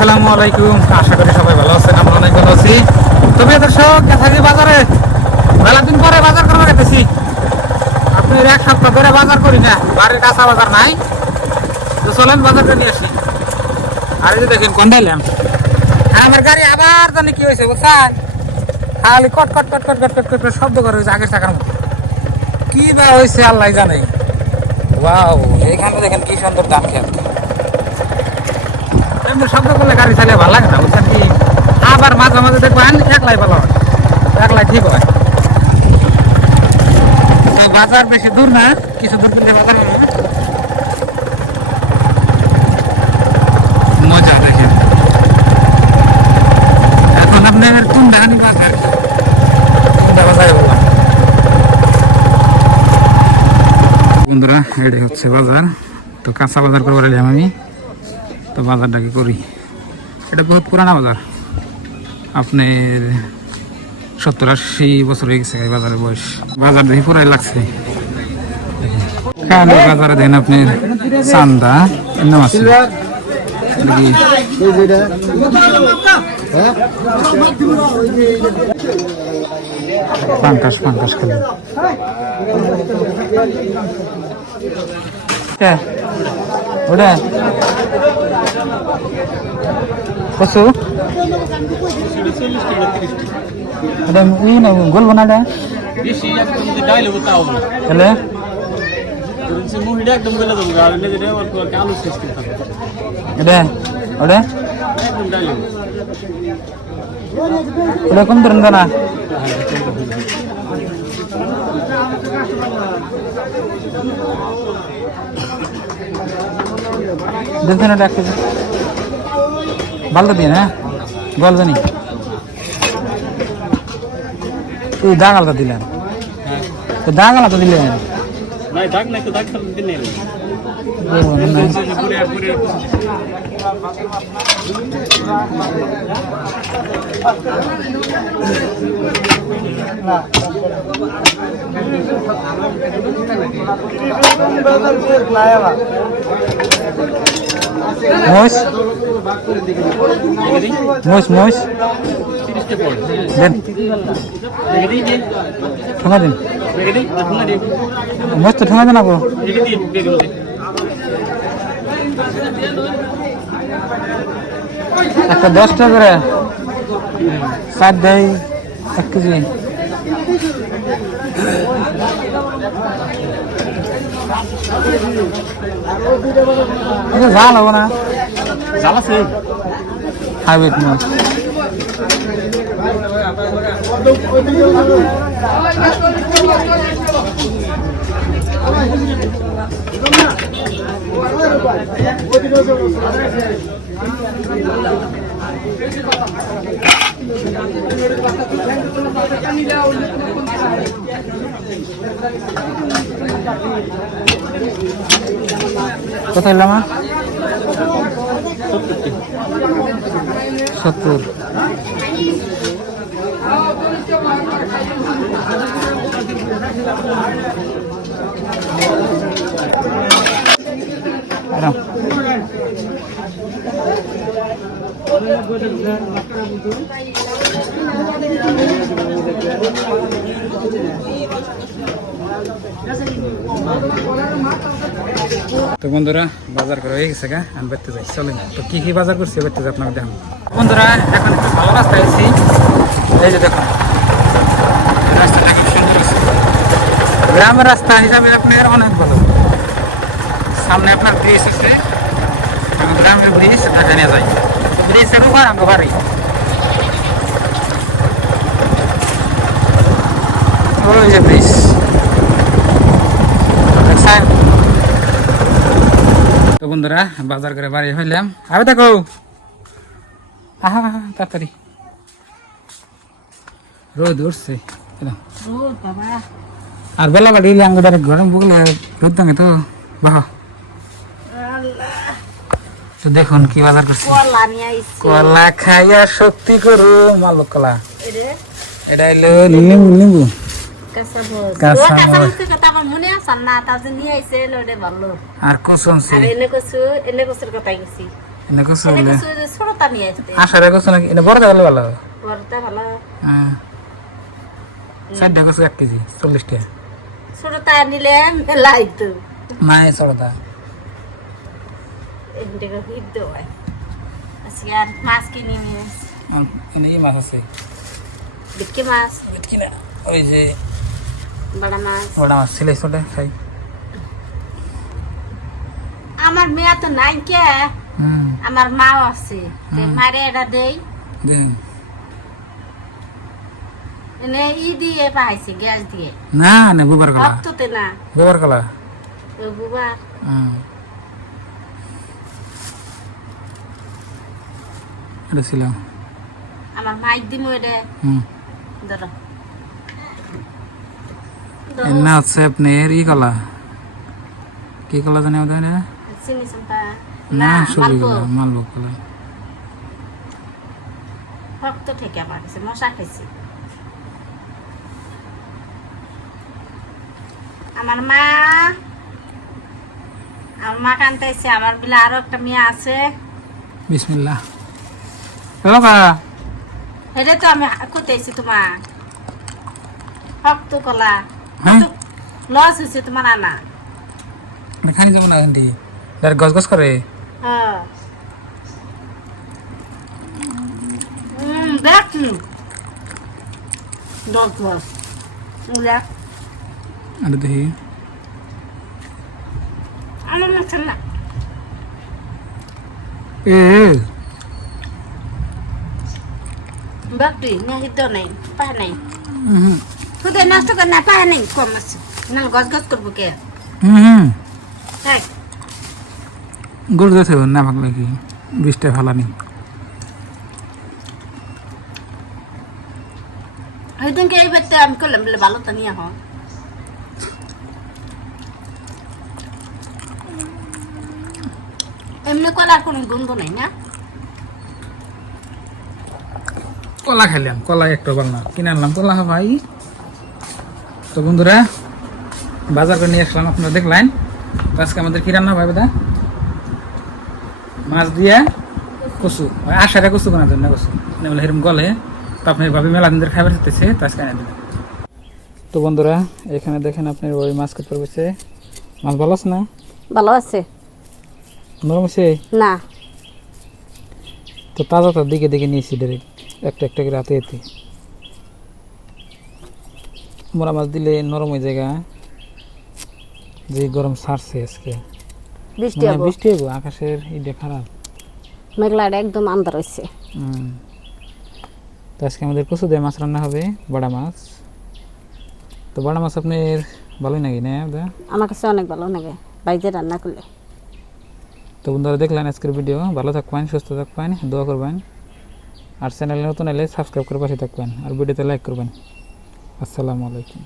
আসসালামু আলাইকুম, আশা করি সবাই ভালো আছেন। আমরা অনেক ভালো আছি। তবে দর্শক থাকি বাজারে মেলা দিন পরে বাজার করবো গেতেছি। আপনি এক সপ্তাহ ধরে বাজার করি না, বাড়ির কাঁচা বাজার নাই, তো চলেন বাজার করে নিয়ে আসি। আর এই যে দেখেন কন্ডাইলাম, আমার গাড়ি আবার জানি কি হয়েছে বুঝছেন, খালি কট কট কট কট কট কট কট করে শব্দ করে হয়েছে আগের টাকার মতো। কি বা হয়েছে আল্লাহ জানে। ওয়াও, এইখানে দেখেন কি সুন্দর ধান খেত। এমনি শব্দ করলে গাড়ি চালিয়ে ভালো লাগে না বুঝছেন কি। আবার মাঝে মাঝে দেখবেন একলাই ভালো হয়, একলাই ঠিক হয়। তো বাজার বেশি দূর না, কিছু দূর গেলে বাজার হবে। মজা দেখেন। এখন আপনার কোন ধানি বাজার, কোনটা বাজারে বললাম বন্ধুরা, এটাই হচ্ছে বাজার। তো কাঁচা বাজার করবার এলাম আমি। তো বাজারটা কি করি, এটা বহুত পুরানা বাজার, আপনার 70-80 বছর হয়ে গেছে এই বাজারের বয়স। বাজার দেখি পুরাই লাগছে। বাজারে দেন আপনার চান্দা নাম আছে পাঙ্কাশ পাঙ্কাশ খেলে ওটা কসু এটা ই না গোলবো না তাহলে এটা ওটা ওটা কম ধরেন না দেখছেন ওটা 1 কেজি ভালো দিয়ে না গল জানি তুই দাগ আলাদা দিলেন, তো দাগ আলাদা দিলেন নাই দাগ নাই তো দাগ দিনে মোষ মোষ মোষ দেন ঠোঙা দিন, মোষ তো ঠোঙা দেন আপু। একটা 10 টাকা করে 7 দেয় 1 কেজি। এটা জাল হবো না, জাল আছে হাইব্রিড মাছ। কোথায় এলাম 70। তো বন্ধুরা বাজার করা হয়ে গেছে গা, আমি বেরতে যাই, চলেন। তো কি কি বাজার করছি বেরতে যাই আপনাকে দেখান। বন্ধুরা এখন একটু ভালো রাস্তায় আছি, এই যে দেখুন রাস্তাটা খুব সুন্দর আছে। গ্রামের রাস্তা হিসাবে আপনার অনেক ভালো। সামনে আপনার ব্রিজ আছে, গ্রামের ব্রিজ, ঢাকা নিয়ে যাই। ব্রিজের উপর আমরা বাড়ি, ওই যে ব্রিজ। তো বন্ধুরা বাজার করে বাড়ি হইলাম। আরে দেখো তাড়াতাড়ি রোদ উঠছে, আর বেলা বাড়ি আঙ্গুটারে গরম বুকলে রোদ দাঙে তো বাহ। তো দেখুন কি বাজার করছি, কলা খাইয়া শক্তি করু মালক কলা। এটা হইলো নিম্বু নিম্বু আর কসুন এনে কসু এনে বলে কিছু ওই যে ছোটটা নিয়ে আসতে আশারে কসু নাকি এনে বড় দেওয়ালে ভালো বড়টা ভালো হ্যাঁ 60 কসু 1 কেজি 40 টাকা ছোটটা নিলে মেলা হইতো নাই ছোটটা এখান থেকে হিট হয় আজকে আর মাছ কিনে নিয়ে আসি এনে এই মাছ আছে বিটকি মাছ বুঝকি না ওই যে বড় মাছ বড় মাছ ছিলে ছোট খাই আমার মেয়ে তো নাই কে হুম আমার মাও আছে মারে এটা দেই দেন এনে দিয়ে পাইছে গ্যাস দিয়ে না না গোবর কলা হপ্ততে না গোবর কলা ওই বুবা হুম এটা ছিল আমার মাইক দিমু এটা হুম ধরো এনে হচ্ছে আপনার ই কলা কি কলা জানি ওদের না চিনি সম্পা না না সবজি মালপো কলা মালভোগ কলা হপ্ত থেকে আমার কাছে মশা খাইছি আমার মা কানতেছে আমার বিলে আরো একটা মেয়ে আছে বিসমিল্লাহ হ্যালো কা এটা তো আমি কুতেছি তোমার হপ্ত কলা হ্যাঁ লস হয়েছে তোমার আনা খানি যাব না আন্টি যার গস গস করে হ্যাঁ দেখ দশ দশ দেখ আর দেখি আমার মাছ না এ বাপরে না হিদ্ধ নেই পা নেই হুম খুদে নষ্ট করে না পা নেই কম আছে না গজ গজ করবো কে হুম হ্যাঁ গরু যাচ্ছে না ভাগ নাকি বৃষ্টি ভালো নেই ওই দিনকে এই বেতে আমি করলাম বলে ভালো তো নিয়ে হন এমনি কলার কোনো গন্ধ নেই না কলা খাইলাম কলা একটু ভালো না কিনে আনলাম কলা ভাই তো বন্ধুরা বাজার করে নিয়ে আসলাম আপনারা দেখলেন তো আজকে আমাদের কি রান্না ভাই বেদা মাছ দিয়ে কচু আশারে কচু বানা দেন না কচু মানে বলে এরকম গলে তো আপনার ভাবি মেলা দিন ধরে খাবার হতেছে তো আজকে এনে দেবেন তো বন্ধুরা এখানে দেখেন আপনার ওই মাছ কেটে পড়েছে মাছ ভালো আছে না ভালো আছে নরম আছে না তো তাজা তার দিকে দিকে নিয়েছি ডাইরেক্ট একটা একটা করে হাতে এতে মোরা মাছ দিলে নরম হয়ে জায়গা যে গরম ছাড়ছে আজকে বৃষ্টি মানে হবো বৃষ্টি হইব আকাশের ইটা খারাপ মেঘলাটা একদম আন্দার হয়েছে তো আজকে আমাদের কচু দিয়ে মাছ রান্না হবে বড়া মাছ তো বড়া মাছ আপনার ভালোই নাকি না দাদা আমার কাছে অনেক ভালো লাগে বাইরে রান্না করলে তো বন্ধুরা দেখলেন আজকের ভিডিও ভালো থাকবেন সুস্থ থাকবেন দোয়া করবেন আর চ্যানেলে নতুন এলে সাবস্ক্রাইব করে পাশে থাকবেন আর ভিডিওতে লাইক করবেন আসসালামু আলাইকুম